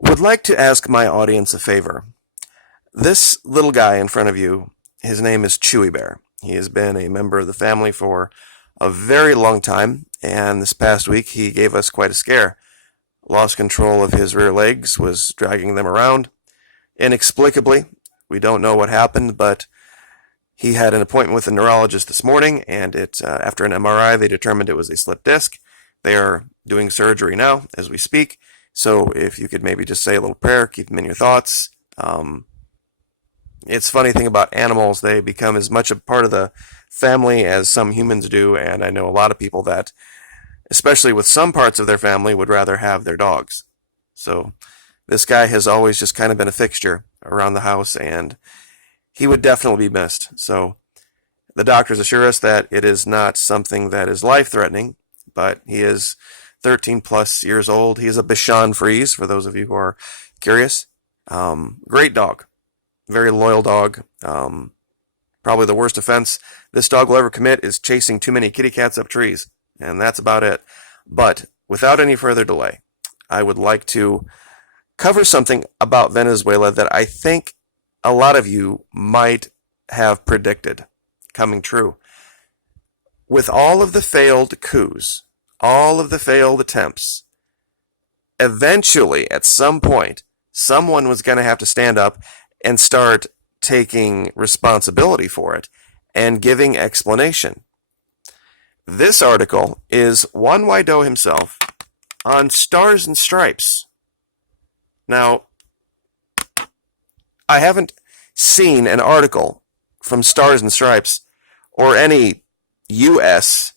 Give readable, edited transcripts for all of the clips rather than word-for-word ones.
Would like to ask my audience a favor. This little guy in front of you, his name is Chewy Bear. He has been a member of the family for a very long time, and this past week he gave us quite a scare. Lost control of his rear legs, was dragging them around inexplicably. We don't know what happened, but he had an appointment with a neurologist this morning, and after an MRI, they determined it was a slipped disc. They are doing surgery now as we speak. So if you could maybe just say a little prayer, keep them in your thoughts. It's a funny thing about animals, they become as much a part of the family as some humans do, and I know a lot of people that, especially with some parts of their family, would rather have their dogs. So this guy has always just kind of been a fixture around the house, and he would definitely be missed. So the doctors assure us that it is not something that is life-threatening, but he is 13 plus years old. He is a Bichon Frise, for those of you who are curious. Great dog. Very loyal dog. Probably the worst offense this dog will ever commit is chasing too many kitty cats up trees. And that's about it. But without any further delay, I would like to cover something about Venezuela that I think a lot of you might have predicted coming true. With all of the failed coups, all of the failed attempts, eventually, at some point, someone was going to have to stand up and start taking responsibility for it and giving explanation. This article is Juan Guaido himself on Stars and Stripes. Now, I haven't seen an article from Stars and Stripes or any U.S.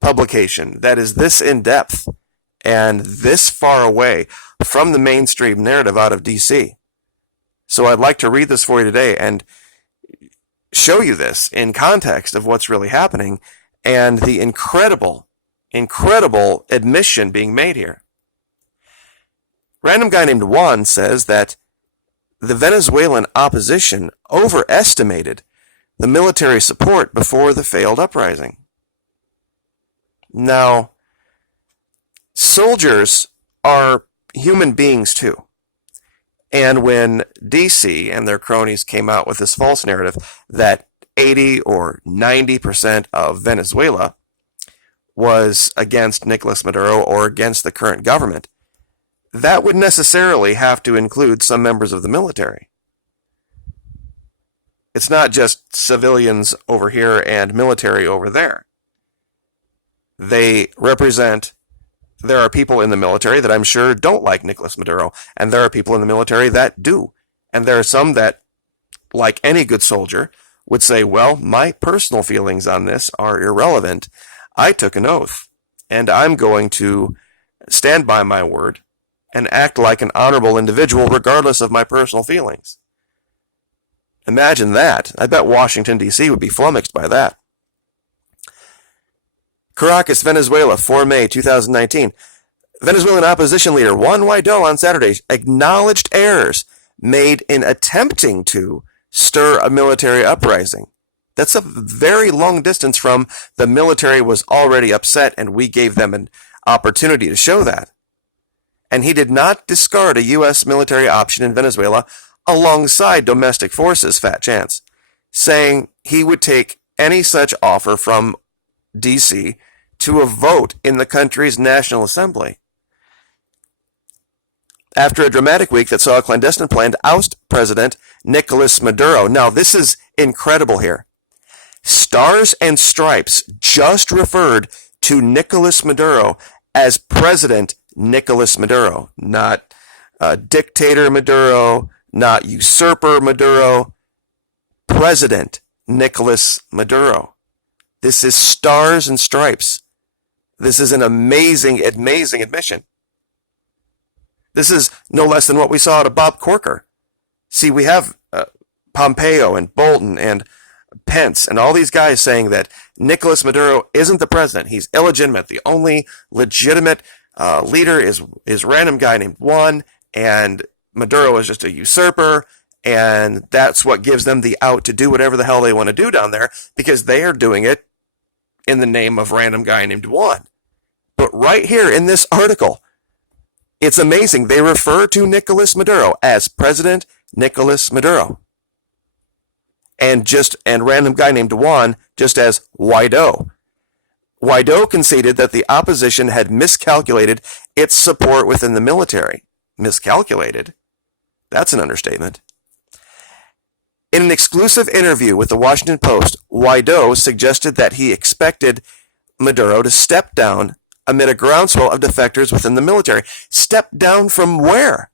Publication that is this in-depth and this far away from the mainstream narrative out of D.C. So I'd like to read this for you today and show you this in context of what's really happening and the incredible admission being made here. Random guy named Juan says that the Venezuelan opposition overestimated the military support before the failed uprising. Now, soldiers are human beings too. And when DC and their cronies came out with this false narrative that 80 or 90% of Venezuela was against Nicolas Maduro or against the current government, that would necessarily have to include some members of the military. It's not just civilians over here and military over there. They represent, there are people in the military that I'm sure don't like Nicolas Maduro, and there are people in the military that do. And there are some that, like any good soldier, would say, well, my personal feelings on this are irrelevant. I took an oath, and I'm going to stand by my word and act like an honorable individual regardless of my personal feelings. Imagine that. I bet Washington, D.C. would be flummoxed by that. Caracas, Venezuela, 4 May 2019. Venezuelan opposition leader Juan Guaido on Saturday acknowledged errors made in attempting to stir a military uprising. That's a very long distance from the military was already upset and we gave them an opportunity to show that. And he did not discard a U.S. military option in Venezuela alongside domestic forces, fat chance, saying he would take any such offer from D.C. to a vote in the country's National Assembly. After a dramatic week that saw a clandestine plan to oust President Nicolas Maduro. Now, this is incredible here. Stars and Stripes just referred to Nicolas Maduro as President Nicolas Maduro, not dictator Maduro, not usurper Maduro, President Nicolas Maduro. This is Stars and Stripes. This is an amazing admission. This is no less than what we saw out of Bob Corker. See, we have Pompeo and Bolton and Pence and all these guys saying that Nicolas Maduro isn't the president. He's illegitimate. The only legitimate leader is random guy named Juan, and Maduro is just a usurper, and that's what gives them the out to do whatever the hell they want to do down there because they are doing it in the name of random guy named Juan. But right here in this article, It's amazing. They refer to Nicolas Maduro as President Nicolas Maduro. And random guy named Juan just as Guaido. Guaido conceded that the opposition had miscalculated its support within the military. Miscalculated? That's an understatement. In an exclusive interview with the Washington Post, Guaido suggested that he expected Maduro to step down amid a groundswell of defectors within the military. Step down from where?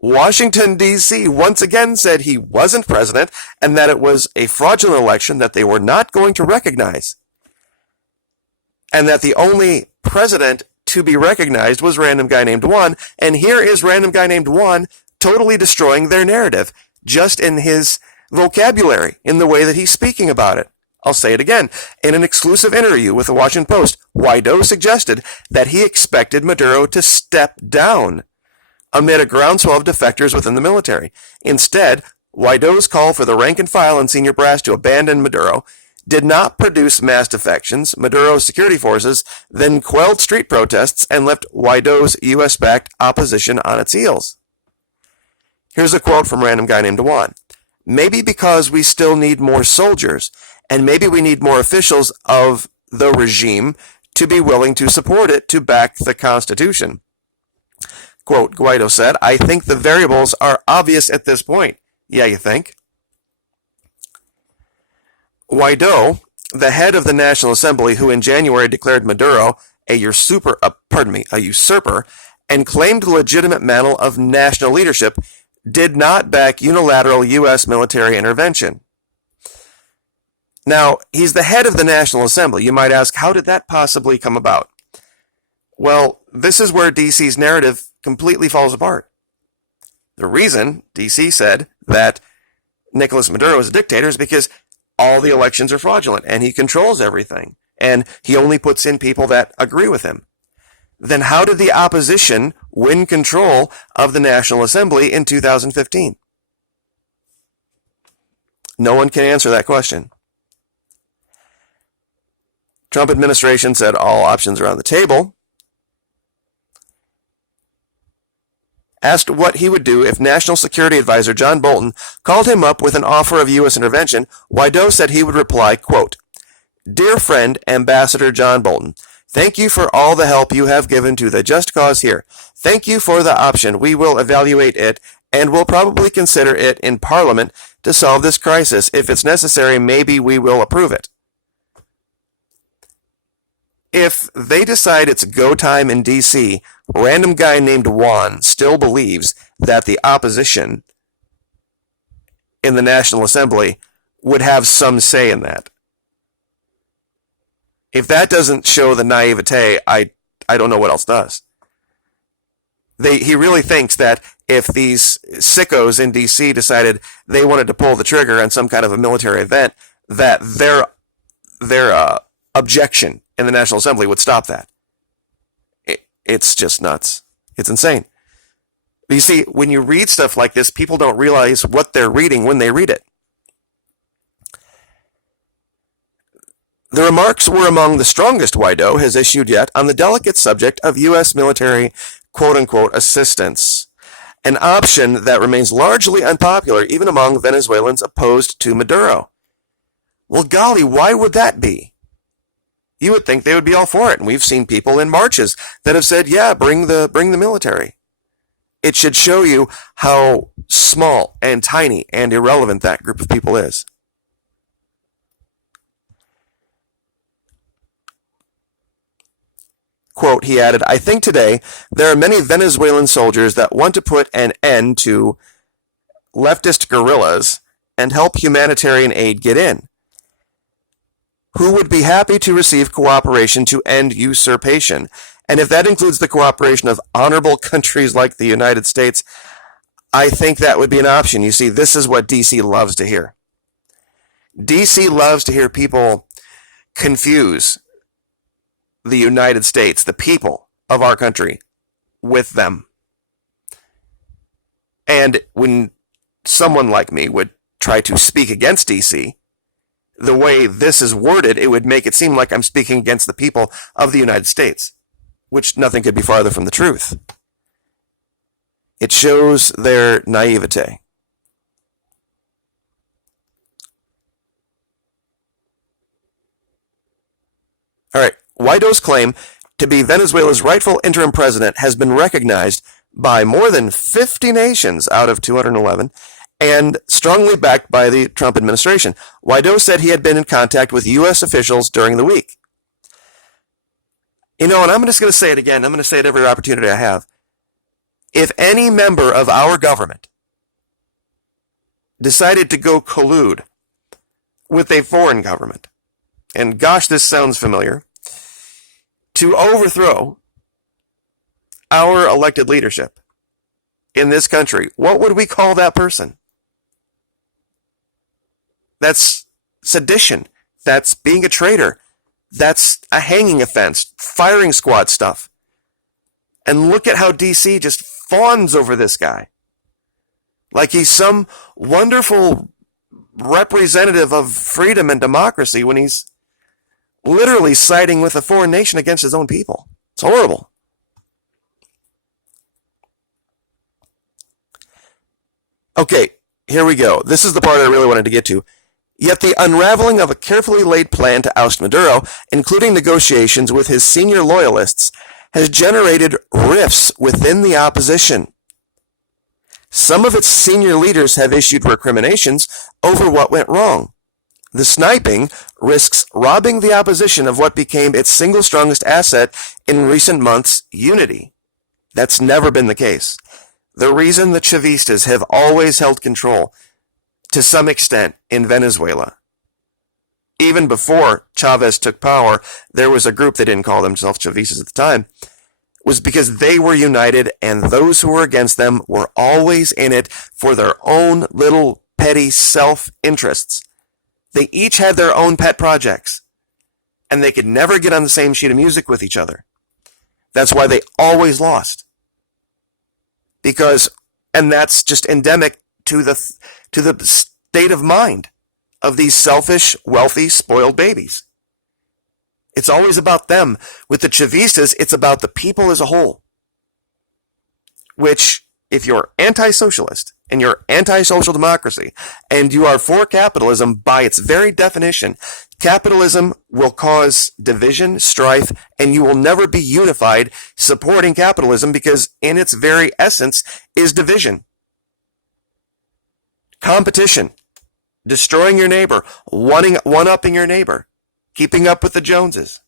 Washington, D.C. once again said he wasn't president and that it was a fraudulent election that they were not going to recognize. And that the only president to be recognized was random guy named Juan. And here is random guy named Juan totally destroying their narrative, just in his vocabulary, in the way that he's speaking about it. I'll say it again. In an exclusive interview with the Washington Post, Guaido suggested that he expected Maduro to step down amid a groundswell of defectors within the military. Instead, Guaido's call for the rank and file and senior brass to abandon Maduro did not produce mass defections. Maduro's security forces then quelled street protests and left Guaido's U.S.-backed opposition on its heels. Here's a quote from random guy named Juan. Maybe because we still need more soldiers, and maybe we need more officials of the regime to be willing to support it to back the Constitution. Quote, Guaido said, I think the variables are obvious at this point. Yeah, you think? Guaido, the head of the National Assembly, who in January declared Maduro a usurper, and claimed the legitimate mantle of national leadership, did not back unilateral U.S. military intervention. Now, he's the head of the National Assembly. You might ask, how did that possibly come about? Well, this is where D.C.'s narrative completely falls apart. The reason D.C. said that Nicolas Maduro is a dictator is because all the elections are fraudulent and he controls everything and he only puts in people that agree with him. Then how did the opposition win control of the National Assembly in 2015? No one can answer that question. Trump administration said all options are on the table. Asked what he would do if National Security Advisor John Bolton called him up with an offer of U.S. intervention, Guaido said he would reply, quote, Dear friend, Ambassador John Bolton, thank you for all the help you have given to the just cause here. Thank you for the option. We will evaluate it and will probably consider it in Parliament to solve this crisis. If it's necessary, maybe we will approve it. If they decide it's go time in D.C., random guy named Juan still believes that the opposition in the National Assembly would have some say in that. If that doesn't show the naivete, I don't know what else does. He really thinks that if these sickos in D.C. decided they wanted to pull the trigger on some kind of a military event, that their objection in the National Assembly would stop that. It's just nuts. It's insane. But you see, when you read stuff like this, people don't realize what they're reading when they read it. The remarks were among the strongest Guaido has issued yet on the delicate subject of U.S. military quote-unquote assistance, an option that remains largely unpopular even among Venezuelans opposed to Maduro. Well, golly, why would that be? You would think they would be all for it, and we've seen people in marches that have said, yeah, bring the military. It should show you how small and tiny and irrelevant that group of people is. Quote, he added, I think today there are many Venezuelan soldiers that want to put an end to leftist guerrillas and help humanitarian aid get in, who would be happy to receive cooperation to end usurpation. And if that includes the cooperation of honorable countries like the United States, I think that would be an option. You see, this is what D.C. loves to hear. D.C. loves to hear people confuse the United States, the people of our country, with them. And when someone like me would try to speak against D.C., the way this is worded, it would make it seem like I'm speaking against the people of the United States, which nothing could be farther from the truth. It shows their naivete. All right. Guaido's claim to be Venezuela's rightful interim president has been recognized by more than 50 nations out of 211 and strongly backed by the Trump administration. Guaido said he had been in contact with U.S. officials during the week. And I'm just going to say it again. I'm going to say it every opportunity I have. If any member of our government decided to go collude with a foreign government, and gosh, this sounds familiar, to overthrow our elected leadership in this country, what would we call that person? That's sedition. That's being a traitor. That's a hanging offense, firing squad stuff. And look at how DC just fawns over this guy. Like he's some wonderful representative of freedom and democracy when he's literally siding with a foreign nation against his own people. It's horrible. Okay, here we go. This is the part I really wanted to get to. Yet the unraveling of a carefully laid plan to oust Maduro, including negotiations with his senior loyalists, has generated rifts within the opposition. Some of its senior leaders have issued recriminations over what went wrong. The sniping risks robbing the opposition of what became its single strongest asset in recent months, unity. That's never been the case. The reason the Chavistas have always held control, to some extent, in Venezuela. Even before Chavez took power, there was a group that didn't call themselves Chavistas at the time, was because they were united and those who were against them were always in it for their own little petty self-interests. They each had their own pet projects, and they could never get on the same sheet of music with each other. That's why they always lost. And that's just endemic to the state of mind of these selfish, wealthy, spoiled babies. It's always about them. With the Chavistas, it's about the people as a whole. Which, if you're anti-socialist and you're anti-social democracy and you are for capitalism, by its very definition, capitalism will cause division, strife, and you will never be unified supporting capitalism because in its very essence is division. Competition, destroying your neighbor, one-upping your neighbor, keeping up with the Joneses.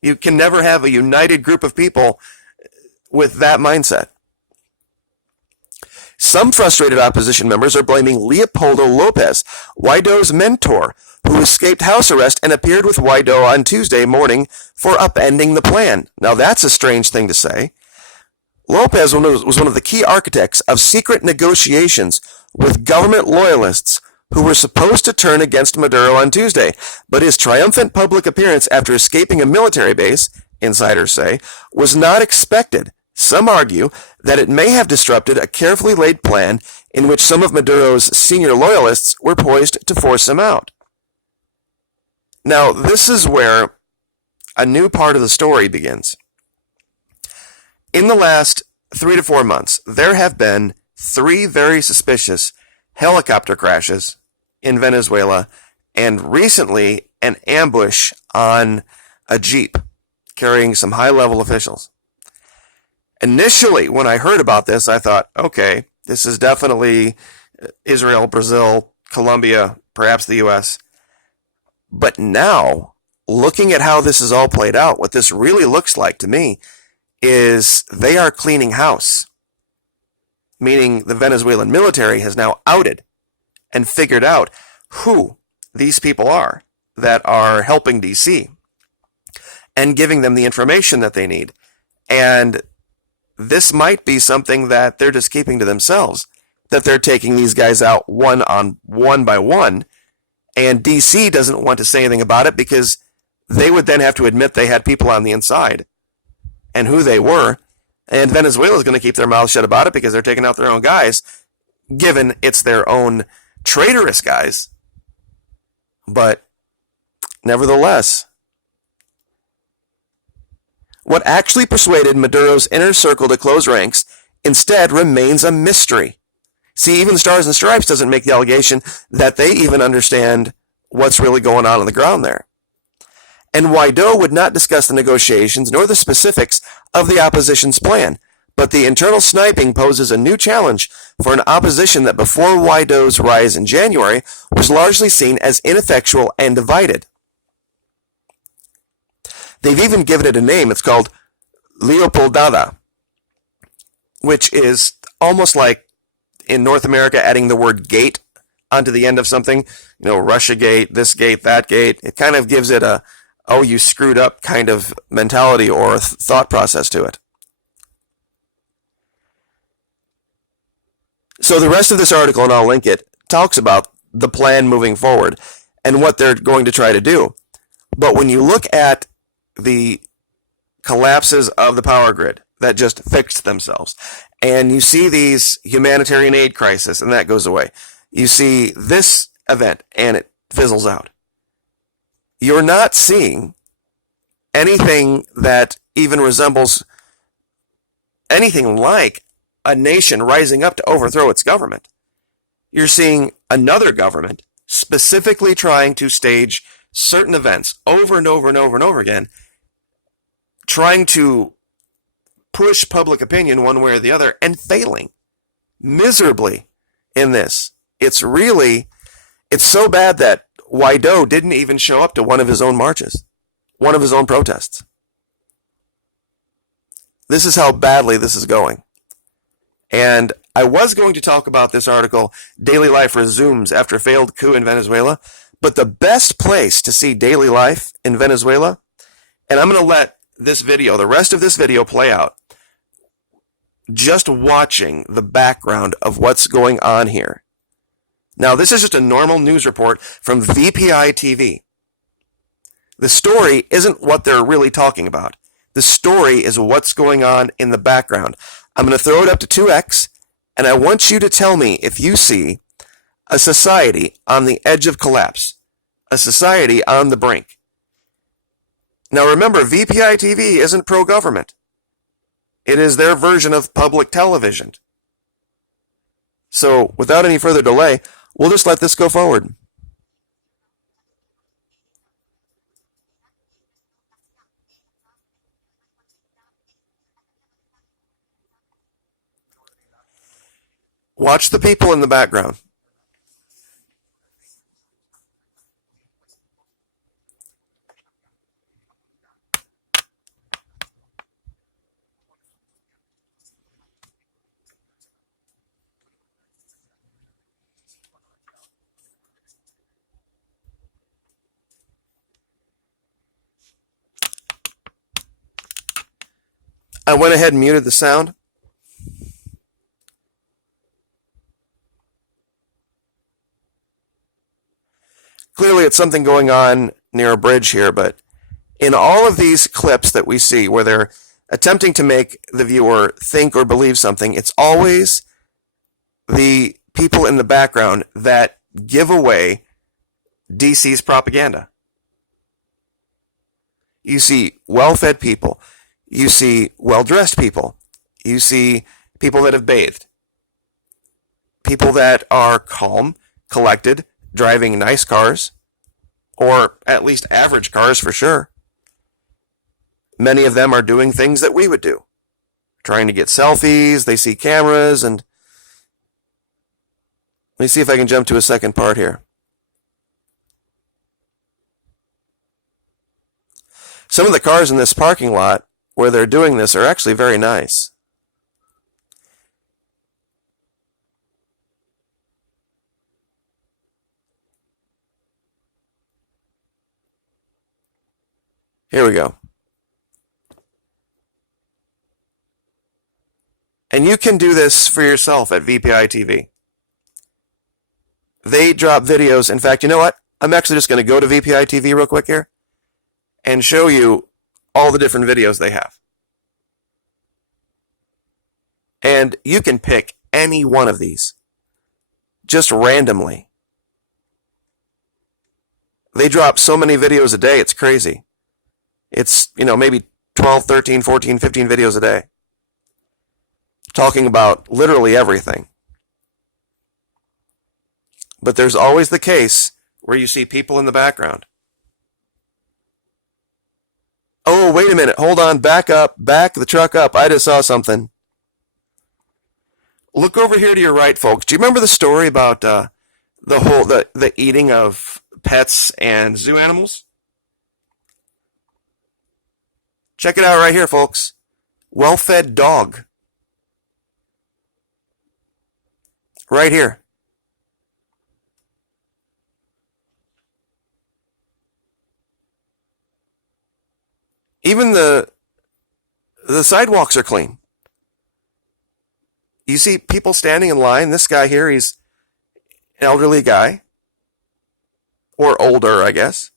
You can never have a united group of people with that mindset. Some frustrated opposition members are blaming Leopoldo Lopez, Guaido's mentor, who escaped house arrest and appeared with Guaido on Tuesday morning for upending the plan. Now that's a strange thing to say. Lopez was one of the key architects of secret negotiations with government loyalists who were supposed to turn against Maduro on Tuesday, but his triumphant public appearance after escaping a military base, insiders say, was not expected. Some argue that it may have disrupted a carefully laid plan in which some of Maduro's senior loyalists were poised to force him out. Now, this is where a new part of the story begins. In the last 3 to 4 months, there have been 3 very suspicious helicopter crashes in Venezuela, and recently an ambush on a Jeep carrying some high-level officials. Initially, when I heard about this, I thought, okay, this is definitely Israel, Brazil, Colombia, perhaps the U.S. But now, looking at how this is all played out, what this really looks like to me is they are cleaning house. Meaning the Venezuelan military has now outed and figured out who these people are that are helping DC and giving them the information that they need. And this might be something that they're just keeping to themselves, that they're taking these guys out one by one, and DC doesn't want to say anything about it because they would then have to admit they had people on the inside and who they were. And Venezuela is going to keep their mouths shut about it because they're taking out their own guys, given it's their own traitorous guys. But nevertheless, what actually persuaded Maduro's inner circle to close ranks instead remains a mystery. See, even Stars and Stripes doesn't make the allegation that they even understand what's really going on the ground there. And Guaido would not discuss the negotiations nor the specifics of the opposition's plan, but the internal sniping poses a new challenge for an opposition that before Guaido's rise in January was largely seen as ineffectual and divided. They've even given it a name. It's called Leopoldada, which is almost like in North America adding the word gate onto the end of something. Russia gate, this gate, that gate. It kind of gives it a, oh, you screwed up kind of mentality or thought process to it. So the rest of this article, and I'll link it, talks about the plan moving forward and what they're going to try to do. But when you look at the collapses of the power grid that just fixed themselves, and you see these humanitarian aid crisis, and that goes away. You see this event, and it fizzles out. You're not seeing anything that even resembles anything like a nation rising up to overthrow its government. You're seeing another government specifically trying to stage certain events over and over and over and over again, trying to push public opinion one way or the other, and failing miserably in this. It's so bad that Guaido didn't even show up to one of his own marches, one of his own protests. This is how badly this is going. And I was going to talk about this article, Daily Life Resumes After Failed Coup in Venezuela, but the best place to see daily life in Venezuela, and I'm going to let this video, the rest of this video, play out, just watching the background of what's going on here. Now, this is just a normal news report from VPI TV. The story isn't what they're really talking about. The story is what's going on in the background. I'm going to throw it up to 2x, and I want you to tell me if you see a society on the edge of collapse, a society on the brink. Now, remember, VPI TV isn't pro-government. It is their version of public television. So, without any further delay, we'll just let this go forward. Watch the people in the background. I went ahead and muted the sound. Clearly, it's something going on near a bridge here, but in all of these clips that we see where they're attempting to make the viewer think or believe something, it's always the people in the background that give away DC's propaganda. You see well-fed people. You see well-dressed people. You see people that have bathed. People that are calm, collected, driving nice cars, or at least average cars for sure. Many of them are doing things that we would do. Trying to get selfies, they see cameras, and let me see if I can jump to a second part here. Some of the cars in this parking lot where they're doing this are actually very nice. Here we go. And you can do this for yourself at VPI TV. They drop videos. In fact, you know what? I'm actually just going to go to VPI TV real quick here and show you all the different videos they have. And you can pick any one of these just randomly. They drop so many videos a day, it's crazy. It's, maybe 12, 13, 14, 15 videos a day. talking about literally everything. But there's always the case where you see people in the background. Oh, wait a minute. Hold on. Back up. Back the truck up. I just saw something. Look over here to your right, folks. Do you remember the story about the eating of pets and zoo animals? Check it out right here, folks. Well-fed dog. Right here. Even the sidewalks are clean. You see people standing in line. This guy here, he's an elderly guy. Or older, I guess.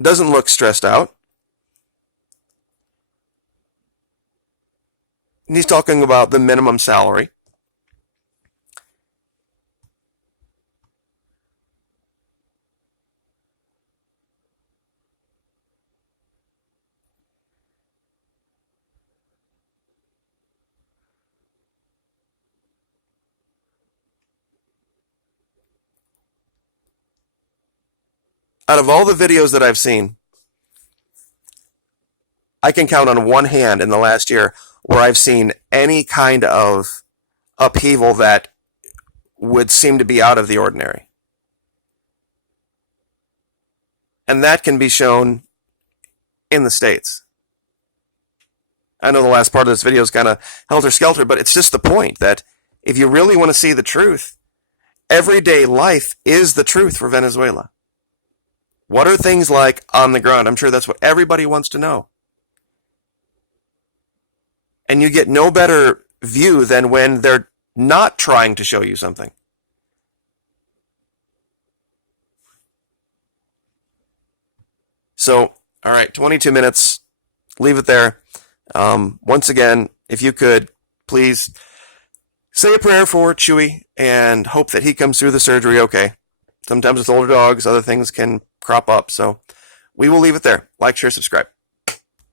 Doesn't look stressed out. And he's talking about the minimum salary. Out of all the videos that I've seen, I can count on one hand in the last year where I've seen any kind of upheaval that would seem to be out of the ordinary. And that can be shown in the States. I know the last part of this video is kind of helter-skelter, but it's just the point that if you really want to see the truth, everyday life is the truth for Venezuela. What are things like on the ground? I'm sure that's what everybody wants to know. And you get no better view than when they're not trying to show you something. So, all right, 22 minutes. Leave it there. Once again, if you could, please say a prayer for Chewy and hope that he comes through the surgery okay. Sometimes with older dogs, other things can crop up. So we will leave it there. Like, share, subscribe.